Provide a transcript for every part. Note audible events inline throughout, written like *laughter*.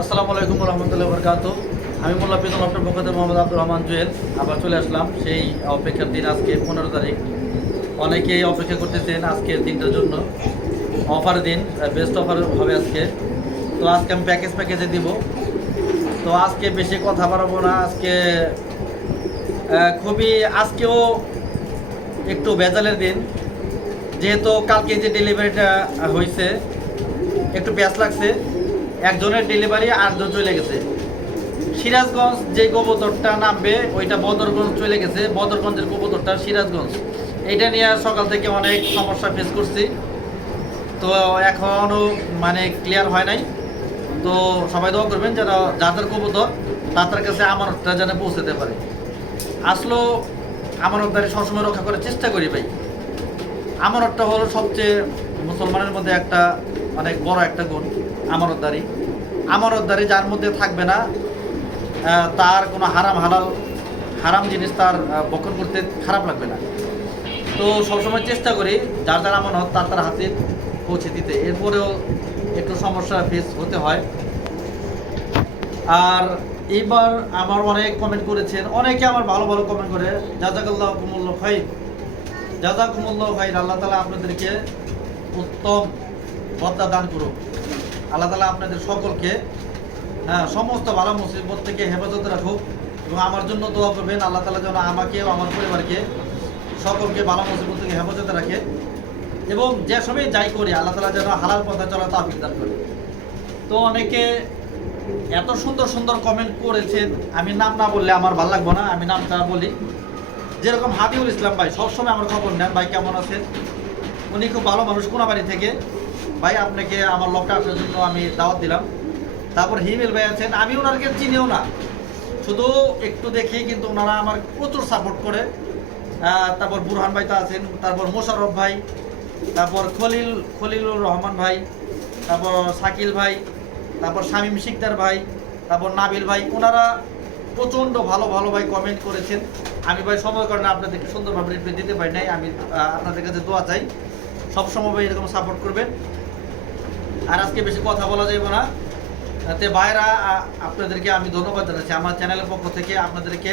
আসসালামু আলাইকুম রহমতুল্লাহ বরকাত আমি মোল্লা পিজন আপনার পক্ষতে মোহাম্মদ আব্দুর রহমান জুয়েল। আবার চলে আসলাম সেই অপেক্ষার দিন আজকে পনেরো তারিখ। অনেকেই অপেক্ষা করতেছেন আজকের দিনটার জন্য। অফার দিন বেস্ট অফার হবে আজকে। তো আজকে আমি প্যাকেজ প্যাকেজে দিব। তো আজকে বেশি কথা বাড়াবো না। আজকে খুবই আজকেও একটু ভেজালের দিন। যেহেতু কালকে যে ডেলিভারিটা হয়েছে একটু ব্যাস লাগছে। একজনের ডেলিভারি আটজন চলে গেছে। সিরাজগঞ্জ যে কবুতরটা নামবে, ওইটা বদরগঞ্জ চলে গেছে। বদরগঞ্জের কবুতরটা সিরাজগঞ্জ। এটা নিয়ে সকাল থেকে অনেক সমস্যা ফেস করছি। তো এখনও মানে ক্লিয়ার হয় নাই। তো সবাই দোয়া করবেন যেন যাদের কবুতর, তাদের কাছে আমানতটা যেন পৌঁছাতে পারে। আসলেও আমানতদারি সবসময় রক্ষা করার চেষ্টা করি ভাই। আমানতটা হলো সবচেয়ে মুসলমানের মধ্যে একটা অনেক বড় একটা গুণ। আমানতদারি। আমানতদারি যার মধ্যে থাকবে না তার কোনো হারাম হালাল, হারাম জিনিস তার বক্ষণ করতে খারাপ লাগবে না। তো সবসময় চেষ্টা করি যার যার আমানত তার তার হাতে পৌঁছে দিতে। এরপরেও একটু সমস্যা ফেস হতে হয়। আর এইবার আমার অনেক কমেন্ট করেছেন, অনেকে আমার ভালো ভালো কমেন্ট করে, জাজাকাল্লাহ কুমুল্ল খাই জাজাকুমুল্লাহ ভাই আল্লাহ তালা আপনাদেরকে উত্তম বদ্দা দান করুক। আল্লাহ তালা আপনাদের সকলকে হ্যাঁ সমস্ত ভালো মুসিবত থেকে হেফাজতে রাখুক এবং আমার জন্য দোয়া করবেন। আল্লাহ তালা যেন আমাকে আমার পরিবারকে সকলকে ভালো মুসিবত থেকে হেফাজতে রাখে এবং যে সময় যাই করি, আল্লাহ তালা যেন হালাল পথে চলা তা দান করে। তো অনেকে এত সুন্দর সুন্দর কমেন্ট করেছেন, আমি নাম না বললে আমার ভালো লাগবো না, আমি নামটা বলি। যেরকম হাবিবুল ইসলাম ভাই, সবসময় আমার খবর নেন, ভাই কেমন আছেন? উনি খুব ভালো মানুষ, কোনাবাড়ি থেকে। ভাই, আপনাকে আমার লকটা আসার জন্য আমি দাওয়াত দিলাম। তারপর হিমেল ভাই আছেন, আমি ওনারকে চিনিও না। শুধু একটু দেখি কিন্তু ওনারা আমার প্রচুর সাপোর্ট করে। তারপর বুরহান ভাই তো আছেন, তারপর মোশাররফ ভাই, তারপর খলিল, খলিলুর রহমান ভাই, তারপর শাকিল ভাই, তারপর শামীম শিকদার ভাই, তারপর নাবিল ভাই, ওনারা প্রচণ্ড ভালো ভালো ভাই কমেন্ট করেছেন। আমি ভাই সময় কারণে আপনাদেরকে সুন্দরভাবে রিপ্লাই দিতে পারি নাই, আমি আপনাদের কাছে দোয়া চাই। সবসময় ভাই এরকম সাপোর্ট করবেন। আর আজকে বেশি কথা বলা যাবে না। তে ভাইরা আপনাদেরকে আমি ধন্যবাদ জানাচ্ছি। আমার চ্যানেলের পক্ষ থেকে আপনাদেরকে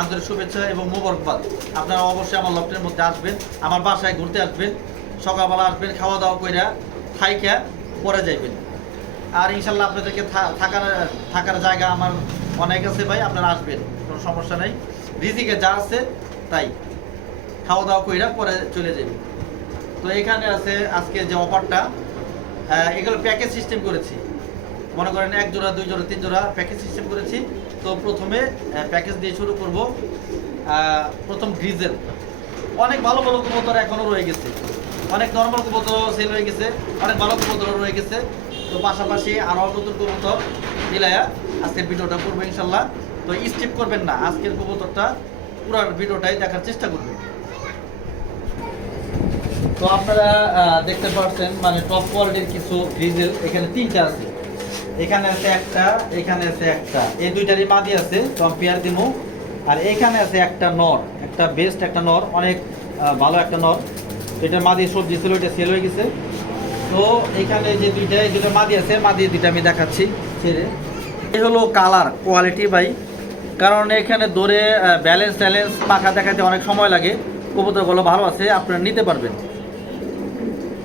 আন্তরিক শুভেচ্ছা এবং মোবারকবাদ। আপনারা অবশ্যই আমার লকটের মধ্যে আসবেন, আমার বাসায় ঘুরতে আসবেন, সকালবেলা আসবেন খাওয়া দাওয়া কইরা খাইকা পরে যাইবেন। আর ইনশাল্লাহ আপনাদেরকে থাকার থাকার জায়গা আমার অনেক আছে ভাই, আপনারা আসবেন, কোনো সমস্যা নেই। রিজিকে যা আছে তাই। খাওয়া দাওয়া কইরা পরে চলে যাবেন তো এখানে আছে আজকে যে অফারটা এগুলো প্যাকেজ সিস্টেম করেছি। মনে করেন এক জোড়া, দুই জোড়া, তিন জোড়া প্যাকেজ সিস্টেম করেছি। তো প্রথমে প্যাকেজ দিয়ে শুরু করব। প্রথম গ্রিজেল অনেক ভালো ভালো কবুতর এখনও রয়ে গেছে। অনেক নর্মাল কবুতর সেল হয়ে গেছে। অনেক ভালো কবুতর রয়ে গেছে। তো পাশাপাশি আরও নতুন কবুতর মিলায়া আজকের ভিডিওটা করব ইনশাল্লাহ। তো স্কিপ করবেন না। আজকের কবুতরটা পুরো ভিডিওটাই দেখার চেষ্টা করবেন। তো আপনারা দেখতে পাচ্ছেন মানে টপ কোয়ালিটির কিছু ডিজেল এখানে তিনটা আছে। এখানে আছে একটা, এখানে আছে একটা। এই দুইটারই মাদি আছে কম্পেয়ার দিমু। আর এখানে আছে একটা নর, একটা বেস্ট একটা নর, অনেক ভালো একটা নর। এটার মাদি সবজি ছিল এটা সেল হয়ে গেছে। তো এখানে যে দুইটা, এই দুটো মাদি আছে মাদি দুইটা আমি দেখাচ্ছি ছেড়ে। এই হলো কালার কোয়ালিটি ভাই। কারণ এখানে দৌড়ে ব্যালেন্স ট্যালেন্স পাখা দেখাতে অনেক সময় লাগে। কবুতরগুলো ভালো আছে, আপনারা নিতে পারবেন।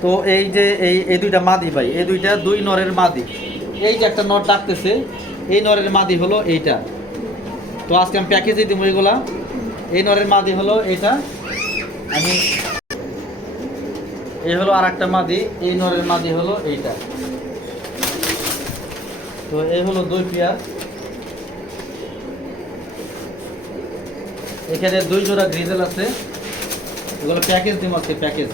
তো এই যে এই এই দুইটা মাদি ভাই, এই দুইটা দুই নরের মাদি। এই যে একটা নর ডাকতেছে, এই নরের মাদি হলো এইটা। তো আজকে আমি প্যাকেজে দিব এগুলা। এই নরের মাদি হলো এইটা। আমি এই হলো আর একটা মাদি, এই নরের মাদি হলো এইটা। তো এই হলো দুই পেয়ার। এখানে দুই জোড়া গ্রিজেল আছে। এগুলো প্যাকেজ দিব আজকে প্যাকেজ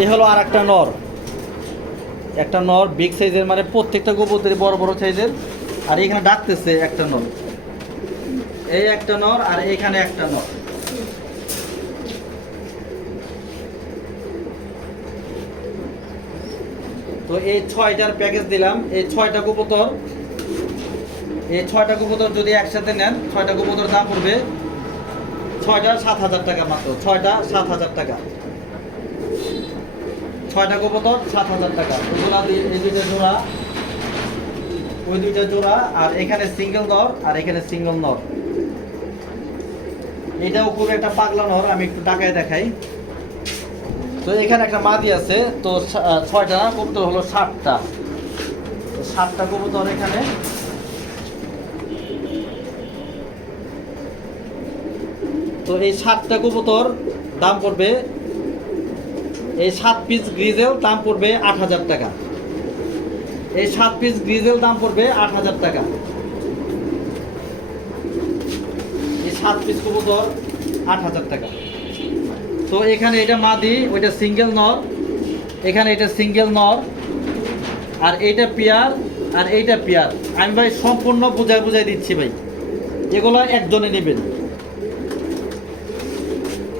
এই হলো আর একটা নর। একটা নর বিগ সাইজের মানে প্রত্যেকটা কবুতর বড় বড় সাইজের আর এখানে ডাকতেছে একটা নর। এই একটা নর আর এখানে একটা নর। তো এই ছয়টার প্যাকেজ দিলাম। এই ছয়টা কবুতর এই ছয়টা কবুতর যদি একসাথে নেন, ছয়টা কবুতর দাম পড়বে ছয়টা সাত হাজার টাকা মাত্র, ছয়টা সাত হাজার টাকা। ছয়টা কবুতর সাত হাজার টাকা। এই দুইটা জোড়া, ওই দুইটা জোড়া, আর এখানে সিঙ্গেল নর, আর এখানে সিঙ্গেল নর। এটাও খুব একটা পাগলা নর, আমি একটু টাকায় দেখাই। তো এখানে একটা মাদি আছে, তো ছয়টা কবুতর হলো ষাটটা ষাটটা কবুতর এখানে। তো এই সাতটা কবুতর দাম পড়বে, এই সাত পিস গ্রিজেল দাম পড়বে আট হাজার টাকা। এই সাত পিস গ্রিজেল দাম পড়বে আট হাজার টাকা। এই সাত পিস কবুতর আট হাজার টাকা। তো এখানে এটা মাদি, ওইটা সিঙ্গেল নর। এখানে এটা সিঙ্গেল নর। আর এইটা পেয়ার, আর এইটা পেয়ার। আমি ভাই সম্পূর্ণ বুঝাই বুঝাই দিচ্ছি ভাই। এগুলো একজনে নেবেন।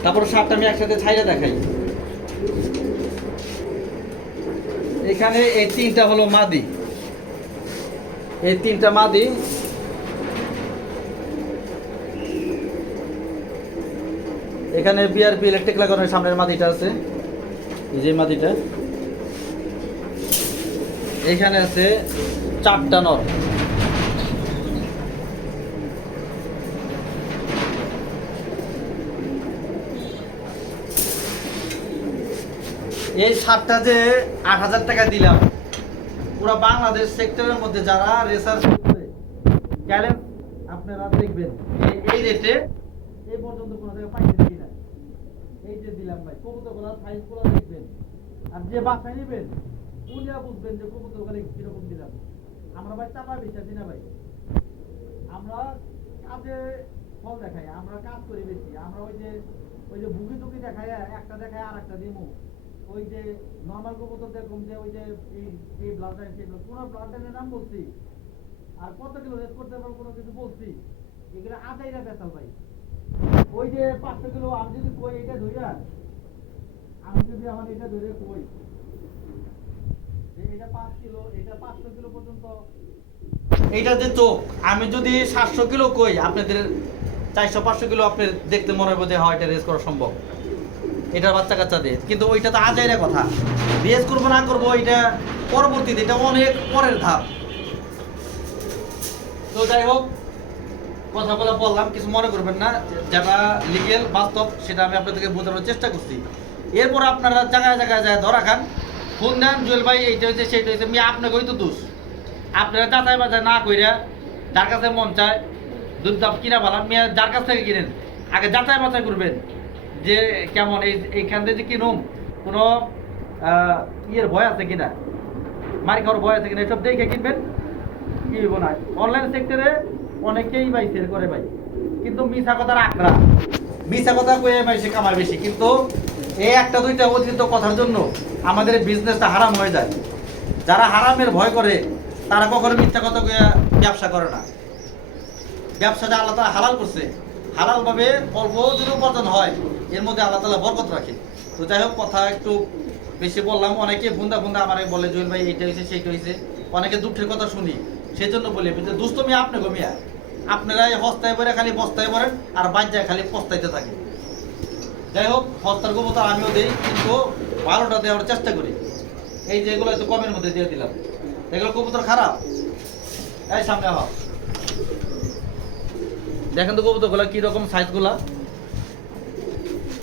তারপর সাপটা আমি একসাথে ছাইরা দেখাই। এখানে এই তিনটা হলো মাদি। এই তিনটা মাদি। এখানে বিআরপি ইলেকট্রিক লাগানোর সামনের মাদিটা আছে। এই যে মাদিটা। এখানে আছে চারটা নর। এই সারটা যে আট হাজার টাকা দিলাম, পুরো বাংলাদেশ সেক্টরের মধ্যে যারা রেসার্চ করবে গেলেন আপনারা দেখবেন। এই- রেটে এই পর্যন্ত কোনো জায়গায় পাইছেন কিনা এই যে দিলাম ভাই, কবুতরগুলো সাইজগুলো দেখবেন। আর যে বাসায় নেবেন উনিয়া বুঝবেন যে কবুতরগুলো কীরকম দিলাম। আমরা ভাই চাপা বিশ্বাসী না ভাই। আমরা কাজে ফল দেখাই, আমরা কাজ করি বেশি। আমরা ওই যে ওই যে বুকি টুকি দেখাই, একটা দেখাই আর একটা দিমু ওই যে নর্মাল ওই যে এই ব্লাড ব্লাড নাম বলছি। আর কত কিলো রেস করতে পারব কোনো কিছু বলছি? এগুলো বেতাল ভাই। ওই যে পাঁচশো কিলো, আমি যদি কই এটা ধরিয়া আমি যদি আমার এটা ধরে কই। এটা পাঁচ কিলো এটা পাঁচশো কিলো পর্যন্ত। এইটা যে চোখ আমি যদি সাতশো কিলো কই, আপনাদের চারশো, পাঁচশো কিলো আপনার দেখতে মনে হবে যে, হয়, এটা রেস করা সম্ভব। এটার বাচ্চা কাচ্চা দিয়ে কিন্তু ওইটা তো আজাইরা কথা। রেস করব না করব এটা পরবর্তীতে, এটা অনেক পরের ধাপ। তো যাই হোক, কথা বলা বললাম, কিছু মনে করবেন না যেটা লিগেল বাস্তব, সেটা আমি আপনাদেরকে বোঝানোর চেষ্টা করছি। এরপর আপনারা জায়গায় জায়গায় যায় ধরা খান। ফোন দেন জুয়েল ভাই, এইটা হয়েছে সেইটা হয়েছে আমি আপনাকেই তো দোষ। আপনারা যাচাই বাজার না কইরা যার কাছে মন চায় দুধ দাম কিনা ভালো, মেয়ে, যার কাছ থেকে কিনেন, আগে যাচাই বাছাই করবেন। যে কেমন, এই এইখান থেকে যে কিনুম কোনো ইয়ের ভয় আছে কিনা? মারি খাওয়ার ভয় আছে কিনা? এসব দেখে কিনবেন? কি না। অনলাইন সেক্টরে অনেকেই ভাই সেল করে ভাই। কিন্তু মিশা কথার আঁকড়া মিশা কথা কয়ে ভাই সে কামায় বেশি। কিন্তু এই একটা দুইটা অতিরিক্ত কথার জন্য আমাদের বিজনেসটা হারাম হয়ে যায়। যারা হারামের ভয় করে, তারা কখনো মিথ্যা কথা কয়ে ব্যবসা করে না। ব্যবসাটা আল্লাহ তালা হালাল করছে। হালাল ভাবে অল্প যদি উপার্জন হয় এর মধ্যে আল্লাহ তালা বরকত রাখে। তো যাই হোক, কথা একটু বেশি বললাম। অনেকে বুন্দা বুন্দা আমারে বলে, জুয়েল ভাই, এইটা হয়েছে, সেইটা হয়েছে। অনেকে দুঃখের কথা শুনি। সেই জন্য বলি মিয়া, আপনি গো মিয়া। আপনারা এই হস্তায় পরে খালি বস্তায় পড়েন আর বাজ্যায় খালি পস্তাইতে থাকে যাই হোক, হস্তার গোবতা আমিও দিই, কিন্তু ভালোটা দেওয়ার চেষ্টা করি। এই যে এগুলো একটু কমের মধ্যে দিয়ে দিলাম। এগুলো কবুতর খারাপ। এই সামনে হওয়া দেখেন তো কবুতরগুলো কীরকম সাইজগুলা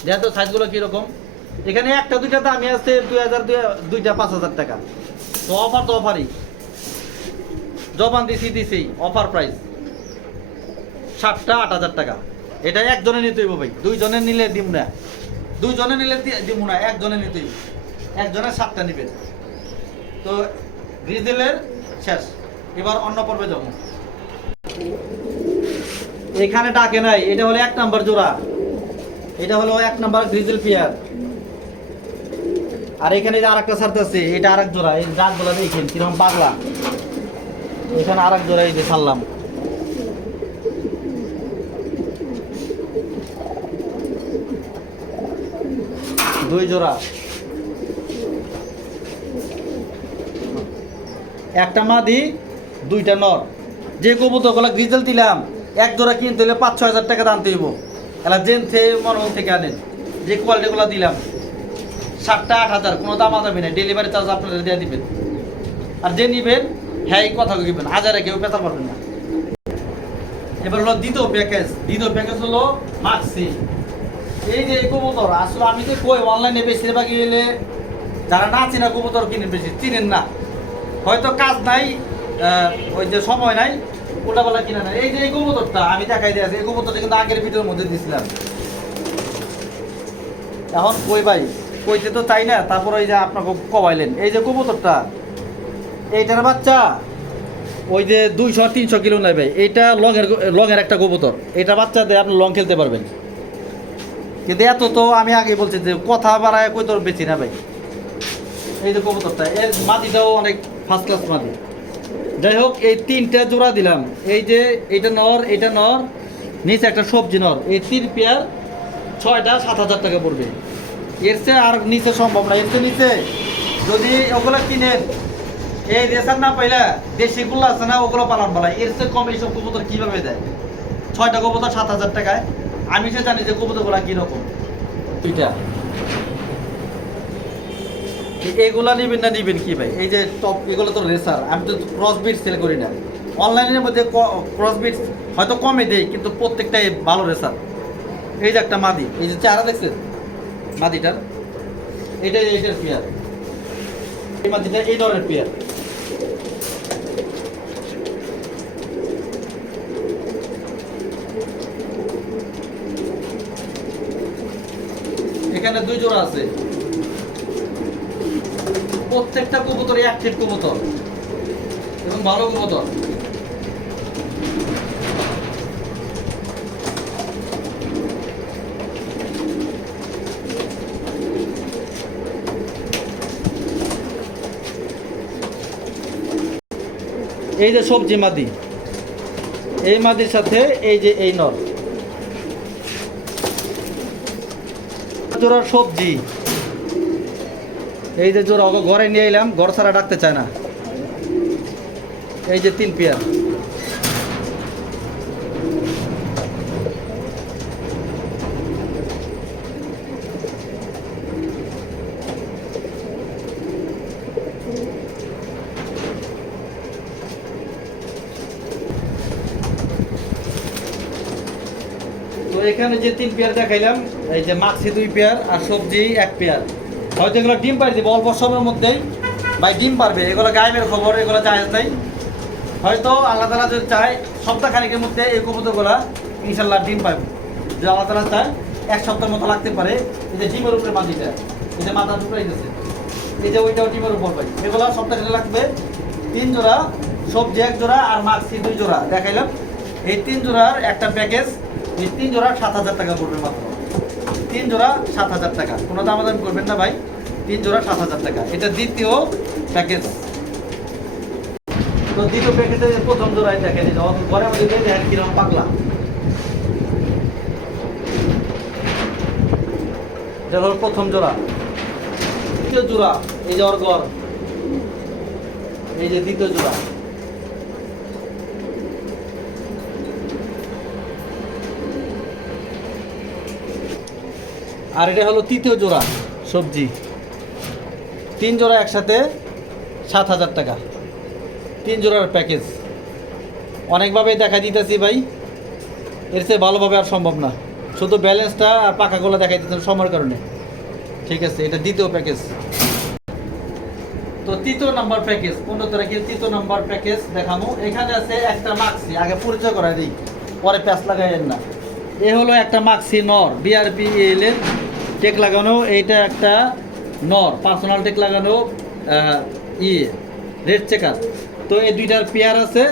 দেখেন তো সাইজগুলো কীরকম, এখানে একটা, দুইটা দামি আছে, দুই হাজার দুইটা পাঁচ হাজার টাকা। তো অফার তো অফারই জবান দিছি দিছি অফার প্রাইস সাতটা আট হাজার টাকা। এটা একজনে নিতে হইব ভাই, দুইজনে নিলে দিম না। দুইজনে নিলে দিব না, একজনে নিতে হইব। একজনের সাতটা নিবেন তো গ্রিজেলের শেষ। এবার অন্য পর্বে যাব। এখানে ডাকে নাই, এটা হলো এক নাম্বার জোড়া। এটা হলো এক নাম্বার গ্রিজেল পিয়ার আর এখানে যে আরেকটা আছে, এটা আরেক জোড়া, এই জাতগুলো দেখেন, কীরকম পাগলা। এখানে আরেক জোড়া এই যে ছাড়লাম। দুই জোড়া। একটা মাদি, দুইটা নর। যে কবুতরগুলো গ্রিজেল দিলাম, এক জোড়া কিনতে হলে পাঁচ ছ হাজার টাকা দাম দিব এলা জেন থেকে মনমোহন থেকে আনেন। যে কোয়ালিটিগুলো দিলাম সাতটা আট হাজার, কোনো দাম আদামি নেই ডেলিভারি চার্জ আপনারা দিয়ে দিবেন। আর যে নিবেন হ্যাঁ এই কথা কিনবেন হাজারে কেউ পেতার পারবেন না। এবার হলো দ্বিতীয় প্যাকেজ দ্বিতীয় প্যাকেজ হলো মাক্সি এই যে কবুতর, আসলে আমি তো কই অনলাইনে বেশিরভাগই এলে যারা না চিনা কবুতর কিনে বেশি, চিনেন না। হয়তো কাজ নাই ওই যে সময় নাই ওটাবেলা কিনে নাই এই যে এই কবুতরটা, আমি এই কবুতরটা কিন্তু আগের ভিডিওর মধ্যে দিয়েছিলাম এখন কই ভাই? কইতে তো না, তারপর ওই যে আপনাকে কবাইলেন। এই যে কবুতরটা, এইটার বাচ্চা? ওই যে দুইশো, তিনশো কিলো নেবে এইটা লংয়ের লংয়ের একটা কবুতর। এটা বাচ্চা দিয়ে আপনি লং খেলতে পারবেন। কিন্তু এত তো আমি আগে বলছি যে কথা বাড়ায় কই তোর বেশি না ভাই? এই যে কবুতরটা, এর মাটিটাও অনেক ফার্স্ট ক্লাস মাটি। যাই হোক, এই তিনটা জোড়া দিলাম। এই যে এটা নর এটা নর, নিচে একটা সবজি নর। এই তিন পেয়ার ছয়টা সাত হাজার টাকা পড়বে। এর চেয়ে আর নিচে সম্ভব না। এর চেয়ে নিচে যদি ওগুলো কিনেন, এই রেসার না পাইলে দেশি দেশিগুলো আছে না, ওগুলো পালন বলা। এর চেয়ে কম এইসব কবুতর কীভাবে দেয়? ছয়টা কবুতর সাত হাজার টাকায়। আমি সে জানি যে কবুতরগুলো কীরকম। দুইটা। এগুলা নিবেন না, নিবেন কি ভাই? এই যে টপ এগুলো তো রেসার আমি তো ক্রস বিট সেল করি না। অনলাইনের মধ্যে ক্রস বিট হয়তো কমে দেয় কিন্তু প্রত্যেকটাই ভালো রেসার এই যে একটা মাদি, এই যে চারা দেখছেন? মাদিটার। এটা এইটার পেয়ার এই মাদিটা, এই ধরনের পেয়ার এখানে দুই জোড়া আছে। প্রত্যেকটা কবুতর অ্যাক্টিভ কবুতর। এবং ভালো কবুতর। এই যে সবজি মাদি। এই মাদির সাথে এই যে এই নর সবজি। এই যে ওকে ঘরে নিয়ে এলাম, ঘর ছাড়া ডাকতে চায় না। এই যে তিন পেয়ার। এখানে যে তিন পেয়ার দেখাইলাম, এই যে মাছি দুই পেয়ার আর সবজি এক পেয়ার। হয়তো এগুলো ডিম পাড়ি দেবো অল্প সময়ের মধ্যেই। ভাই, ডিম পারবে এগুলো গায়েবের খবর, এগুলো জায়েজ নাই হয়তো আল্লাহ তালা যদি চায় সপ্তাহ খানিকের মধ্যে এই কবুতরগুলা ইনশাল্লাহ ডিম পাবে যদি আল্লাহ তালা চায়, এক সপ্তাহের মতো লাগতে পারে। এই যে ডিমের উপরে মাটিটা এই যে মাথা টুকরাই গেছে এই যে ওইটাও ডিমের উপর পাই এগুলো সপ্তাহ লাগবে। তিন জোড়া সবজি, এক জোড়া আর মাছি দুই জোড়া। দেখাইলাম। এই তিন জোড়ার একটা প্যাকেজ, এই তিন জোড়া সাত হাজার টাকা পড়বে মাত্র। তিন জোড়া সাত হাজার টাকা। কোনো দামাদামি করবেন না ভাই। তিন জোড়া সাত হাজার টাকা। এটা দ্বিতীয় প্যাকেজ তো দ্বিতীয় প্যাকেজে প্রথম জোড়ায় দেখেন অত ঘরের মধ্যে দেখেন কীরকম পাগলা। এটা হলো প্রথম জোড়া। দ্বিতীয় জোড়া, এই যে ওর ঘর এই যে দ্বিতীয় জোড়া। আর এটা হলো তৃতীয় জোড়া সবজি। তিন জোড়া একসাথে সাত হাজার টাকা। তিন জোড়ার প্যাকেজ অনেকভাবে দেখা দিতেছি ভাই। এর চেয়ে ভালোভাবে আর সম্ভব না। শুধু ব্যালেন্সটা আর পাকাগুলো দেখাই দিতে সময়ের কারণে। ঠিক আছে, এটা দ্বিতীয় প্যাকেজ তো তৃতীয় নাম্বার প্যাকেজ পনেরো তারিখের তৃতীয় নাম্বার প্যাকেজ দেখানো এখানে আছে একটা মাক্সি আগে পরিচয় করা দিই, পরে প্যাঁচ লাগাইয়েন না। এ হলো একটা মাক্সি নর বিআরপি এল এর টেক লাগানো, এইটা একটা নর পার্সোনাল টেক লাগানো ইয়ে রেড চেকার তো এই দুইটার পেয়ার আছে,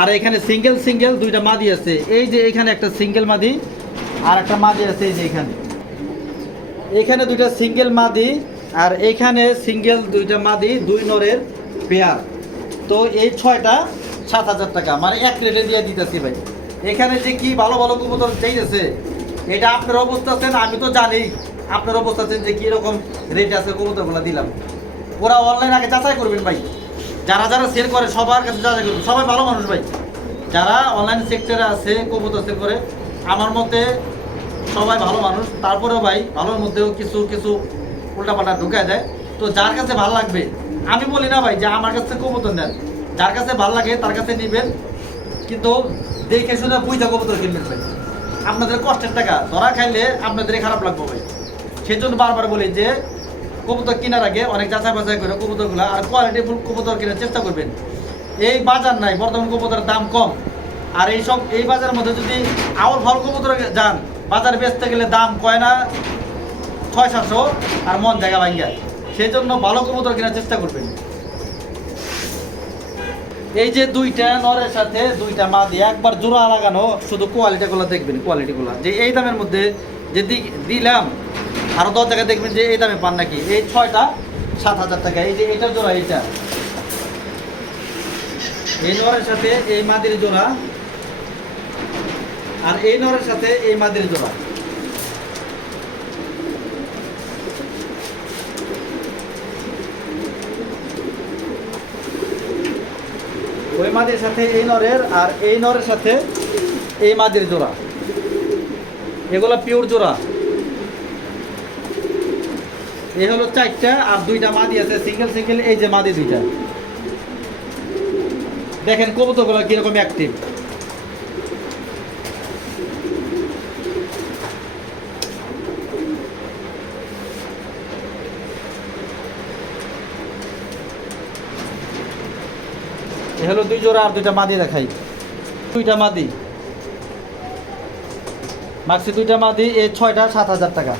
আর এখানে সিঙ্গেল সিঙ্গেল দুইটা মাদি আছে। এই যে এখানে একটা সিঙ্গেল মাদি, আর একটা মাদি আছে এই যে এখানে। এখানে দুইটা সিঙ্গেল মাদি, আর এইখানে সিঙ্গেল দুইটা মাদি, দুই নরের পেয়ার তো এই ছয়টা সাত হাজার টাকা মানে এক রেটে দিয়ে দিতেছি ভাই। এখানে যে কি ভালো ভালো কবুতর চাইতেছে, এটা আপনার অবস্থা আছেন আমি তো জানি। আপনার অবস্থা আছেন যে কীরকম রেট আছে, কবুতরগুলো দিলাম। ওরা অনলাইন আগে যাচাই করবেন ভাই। যারা যারা সেল করে, সবার কাছে যাচাই করবেন। সবাই ভালো মানুষ ভাই। যারা অনলাইন সেক্টরে আছে, কবুতর সেল করে, আমার মতে সবাই ভালো মানুষ। তারপরেও ভাই, ভালোর মধ্যেও কিছু কিছু উল্টাপাল্টা ঢুকায় দেয়। তো যার কাছে ভালো লাগবে, আমি বলি না ভাই যে আমার কাছে কবুতর নেন। যার কাছে ভালো লাগে, তার কাছে নেবেন। কিন্তু দেখে শুনে বুঝতে কবুতর কিনবেন ভাই। আপনাদের কষ্টের টাকা, ধরা খাইলে আপনাদের খারাপ লাগবে ভাই। সেই জন্য বারবার বলি যে কবুতর কেনার আগে অনেক যাচাই বাছাই করে কবুতরগুলো আর কোয়ালিটি ফুল কবুতর কেনার চেষ্টা করবেন। এই বাজার নাই, বর্তমান কবুতরের দাম কম। আর এই সব, এই বাজারের মধ্যে যদি আউল ফল কবুতর যান, বাজারে বেচতে গেলে দাম কয় না? ছয় সাতশো আর মন জায়গা ভাঙ্গা সেই জন্য ভালো কবুতর কেনার চেষ্টা করবেন। এই যে দুইটা নরের সাথে দুইটা মা দিয়ে একবার জোড়া লাগানো, শুধু কোয়ালিটিগুলো দেখবেন কোয়ালিটিগুলো যে এই দামের মধ্যে যে দিলাম আরও দশ জায়গায় দেখবেন যে এই দামে পান নাকি? এই ছয়টা সাত হাজার টাকা। এই যে এটার জোড়া, এইটা। এই নরের সাথে এই মাদির জোড়া। আর এই নরের সাথে এই মাদির জোড়া। ওই মাদির সাথে এই নরের আর এই নরের সাথে এই মাদির জোড়া। এগুলো পিওর জোড়া। এই হলো চারটা আর দুইটা মাদি আছে সিঙ্গেল সিঙ্গেল এই যে মাদি দুইটা। দেখেন কবুতরগুলো কীরকম অ্যাক্টিভ হলো দুই জোড়া আর দুইটা মাদি দেখাই। দুইটা মাদি। মাক্সি দুইটা মাদি এই ছয়টা সাত হাজার টাকা।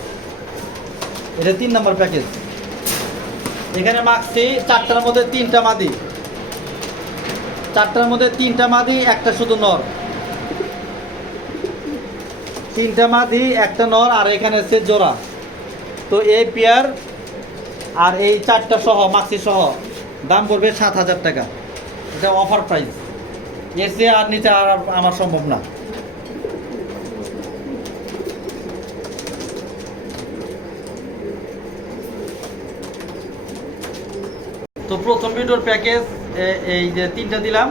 এটা তিন নম্বর প্যাকেজ। এখানে মাক্সি চারটার মধ্যে তিনটা মাদি। চারটার মধ্যে তিনটা মাদি, একটা শুধু নর। তিনটা মাদি, একটা নর, আর এখানে হচ্ছে জোড়া। তো এই পেয়ার আর এই চারটা সহ মাক্সি সহ, দাম পড়বে সাত হাজার টাকা। এটা অফার প্রাইস চেয়ে আর নিচে আর আমার সম্ভব না। তো প্রথম ভিডিওর প্যাকেজ এই যে তিনটা দিলাম।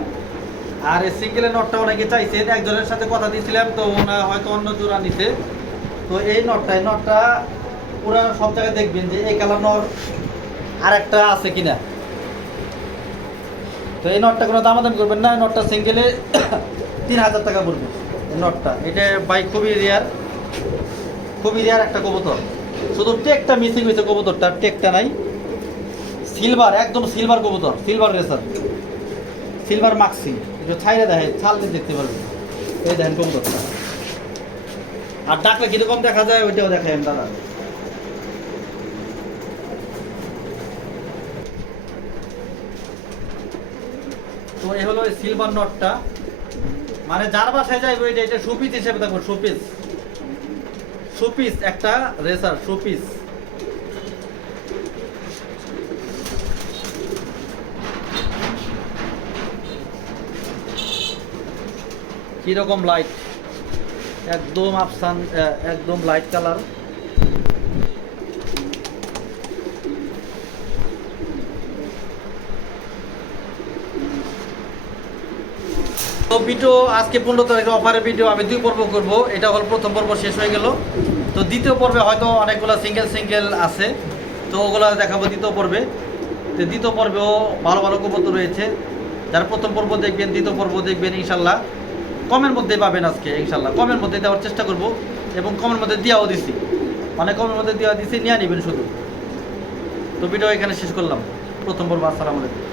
আর এই সিঙ্গেলের নটটা অনেকে চাইছেন একজনের সাথে কথা দিয়েছিলাম, তো ওনা হয়তো অন্য জোড়া নিতে তো এই নটটা এই নটটা পুরো সব জায়গায় দেখবেন যে এই কালার নর আর একটা আছে কিনা। তো এই নটটা কোনো দামাদামি করবেন না নটটা সিঙ্গেলে *coughs* তিন হাজার টাকা পড়বে নটটা এটা বাইক খুবই রেয়ার খুবই রেয়ার একটা কবুতর। শুধু টেকটা মিসিং হয়েছে কবুতরটা টেকটা নাই। সিলভার একদম সিলভার কবুতর সিলভার রেসার সিলভার মাক্সি একটু ছাইরে দেখে ছাল দিয়ে দেখতে পারবেন এই দেখেন কবুতরটা। আর ডাকলে কীরকম দেখা যায়, ওইটাও দেখাই দাদা। তো এই হলো সিলভার নটটা মানে যার বাসায় যাইবো, এটা এটা শোপিস হিসেবে দেখো, শোপিস। শোপিস একটা রেসার শোপিস। কীরকম লাইট একদম আফসান একদম লাইট কালার তো ভিডিও আজকে পনেরো তারিখের অফারের ভিডিও আমি দুই পর্ব করব। এটা হল প্রথম পর্ব শেষ হয়ে গেল। তো দ্বিতীয় পর্বে হয়তো অনেকগুলো সিঙ্গেল সিঙ্গেল আছে। তো ওগুলো দেখাবো দ্বিতীয় পর্বে। তো দ্বিতীয় পর্বেও ভালো ভালো কবুতর রয়েছে। যারা প্রথম পর্ব দেখবেন, দ্বিতীয় পর্ব দেখবেন, ইনশাল্লাহ। কমের মধ্যে পাবেন আজকে ইনশাল্লাহ কমের মধ্যে দেওয়ার চেষ্টা করব এবং কমের মধ্যে দেওয়াও দিছি। মানে কমের মধ্যে দেওয়া দিছি, নিয়ে নেবেন শুধু। তো ভিডিও এখানে শেষ করলাম। প্রথম পর্ব, আসসালামু আলাইকুম।